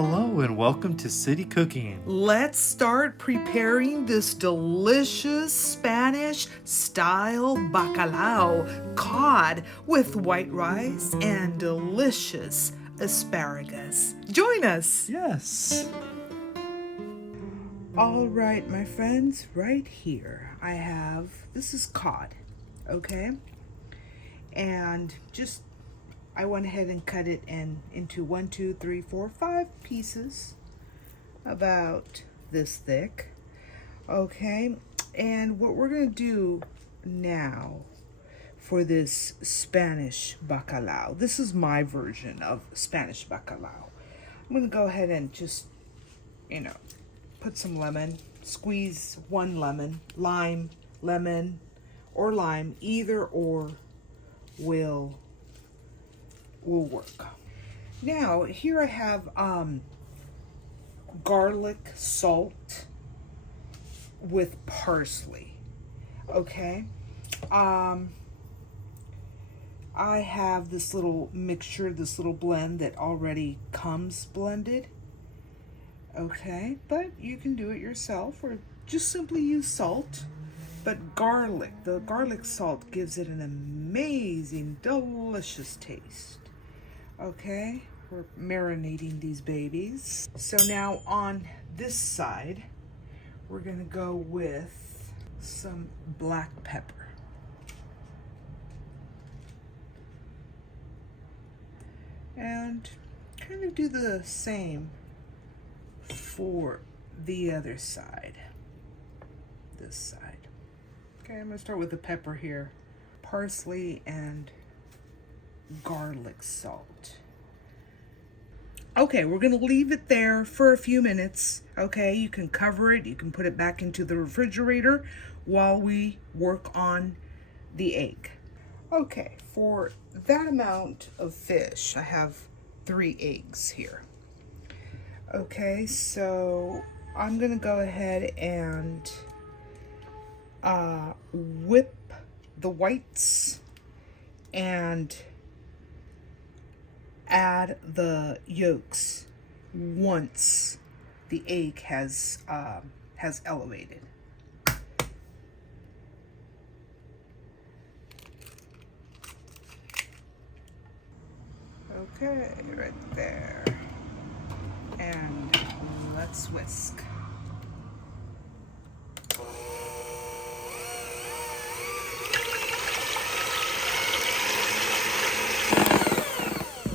Hello and welcome to City Cooking. Let's start preparing this delicious Spanish style bacalao, cod with white rice and delicious asparagus. Join us. Yes. All right, my friends, right here I have, this is cod, okay? And I went ahead and cut it into 1, 2, 3, 4, 5 pieces about this thick. Okay, and what we're gonna do now for this Spanish bacalao, this is my version of Spanish bacalao. I'm gonna go ahead and just, put some lemon, squeeze one lemon, lemon, or lime, either or will work. Now, here I have garlic salt with parsley. Okay. I have this little mixture, this little blend that already comes blended. Okay, but you can do it yourself or just simply use salt. But the garlic salt gives it an amazing, delicious taste. Okay, we're marinating these babies. So now on this side, we're gonna go with some black pepper. And kind of do the same for the other side, this side. Okay, I'm gonna start with the pepper here. Parsley and garlic salt. Okay, we're gonna leave it there for a few minutes. Okay, you can cover it, you can put it back into the refrigerator while we work on the egg. Okay, for that amount of fish, I have 3 eggs here. Okay, so I'm gonna go ahead and whip the whites and add the yolks once the egg has elevated. Okay, right there. And let's whisk.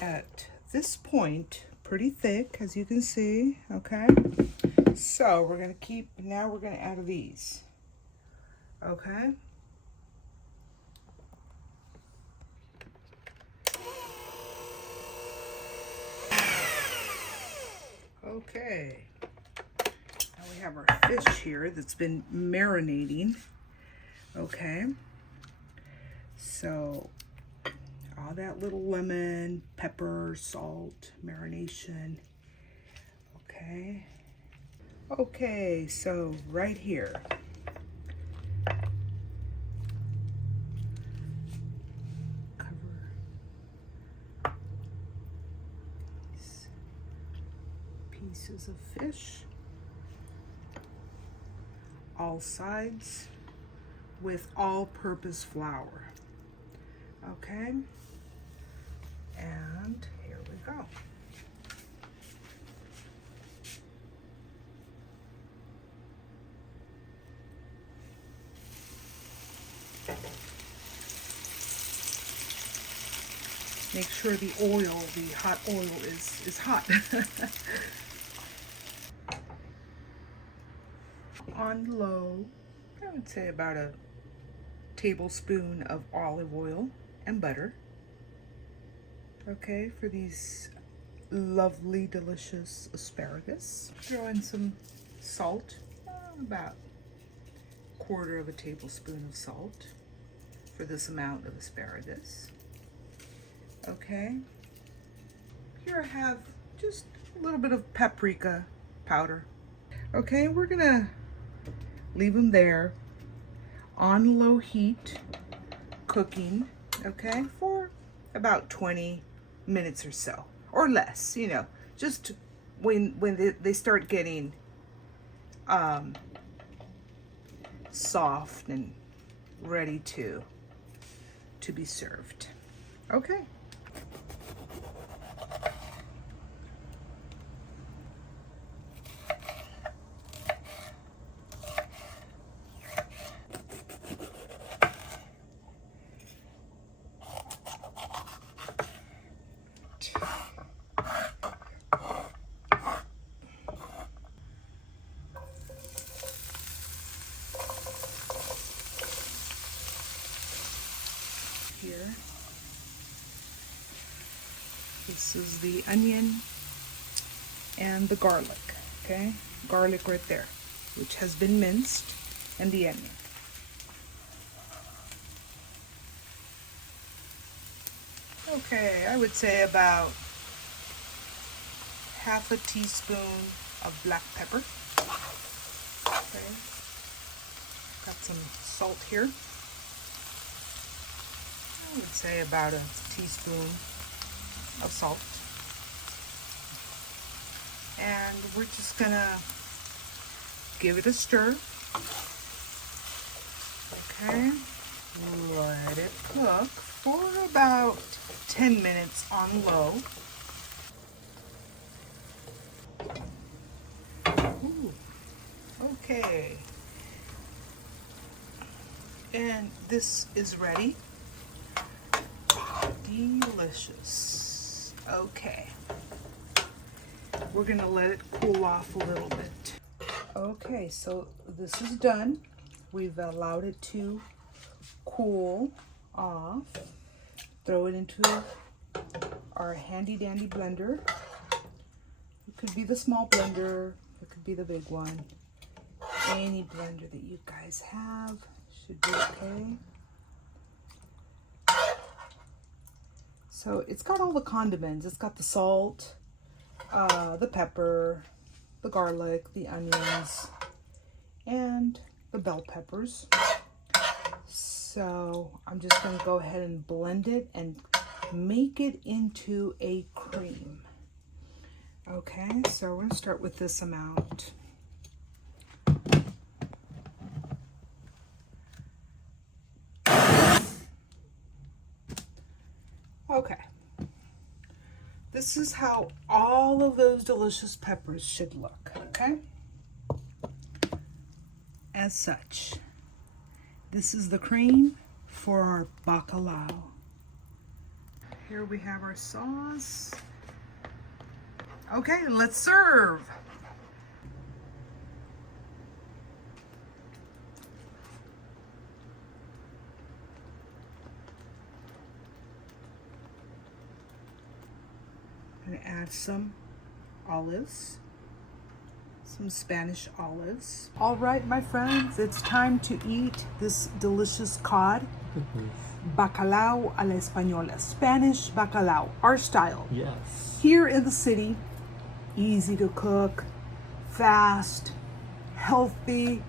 At this point, pretty thick, as you can see, okay? So we're gonna now we're gonna add these, okay? Okay, now we have our fish here that's been marinating, okay? So all that little lemon, pepper, salt, marination, okay? Okay, so right here, cover these pieces of fish, all sides, with all-purpose flour, okay? And here we go. Make sure the hot oil is hot. On low, I would say about a tablespoon of olive oil and butter. Okay, for these lovely, delicious asparagus. Throw in some salt, about 1/4 of a tablespoon of salt for this amount of asparagus. Okay, here I have just a little bit of paprika powder. Okay, we're gonna leave them there on low heat, cooking, okay, for about 20 minutes or so, or less, just when they start getting soft and ready to be served. Okay. Here. This is the onion and the garlic, okay? Garlic right there, which has been minced, and the onion. Okay, I would say about half a teaspoon of black pepper. Okay. Got some salt here. I would say about a teaspoon of salt. And we're just gonna give it a stir. Okay. Let it cook for about 10 minutes on low. Ooh. Okay. And this is ready. Delicious. Okay. We're gonna let it cool off a little bit. Okay, so this is done. We've allowed it to cool off. Throw it into our handy dandy blender. It could be the small blender, it could be the big one. Any blender that you guys have should be okay. So it's got all the condiments. It's got the salt, the pepper, the garlic, the onions, and the bell peppers. So I'm just going to go ahead and blend it and make it into a cream. Okay, so we're going to start with this amount. Okay, this is how all of those delicious peppers should look, okay? As such, this is the cream for our bacalao. Here we have our sauce. Okay, let's serve. I'm going to add some olives, some Spanish olives. All right, my friends, it's time to eat this delicious cod. Bacalao a la española, Spanish bacalao, our style. Yes. Here in the city, easy to cook, fast, healthy.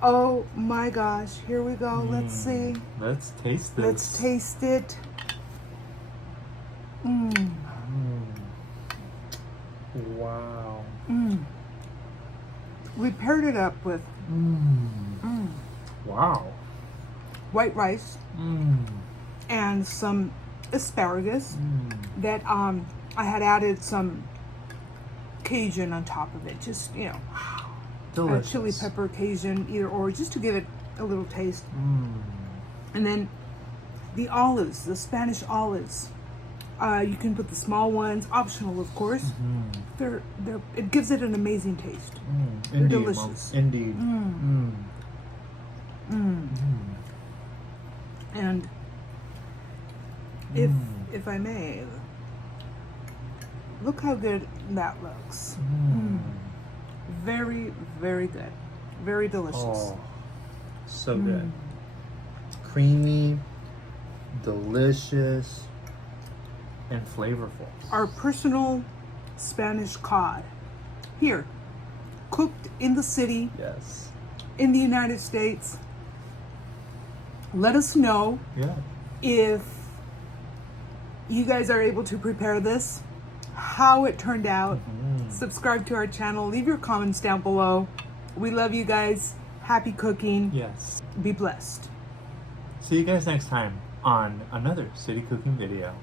Oh my gosh, here we go. Let's see. Let's taste this. Let's taste it. Wow. We paired it up with Wow. white rice and some asparagus that I had added some Cajun on top of it. Just, you know, Delicious. chili pepper Cajun, either or, just to give it a little taste. And then the olives, the Spanish olives. You can put the small ones, optional of course. It gives it an amazing taste. They're Indeed, delicious. Mom. Indeed. And if I may, look how good that looks. Very, very good. Very delicious. Oh, so good. Creamy, delicious, and flavorful. Our personal Spanish cod. Here, cooked in the city, Yes. in the United States. Let us know Yeah. if you guys are able to prepare this, how it turned out, Subscribe to our channel. Leave your comments down below. We love you guys. Happy cooking. Yes. Be blessed. See you guys next time on another city cooking video.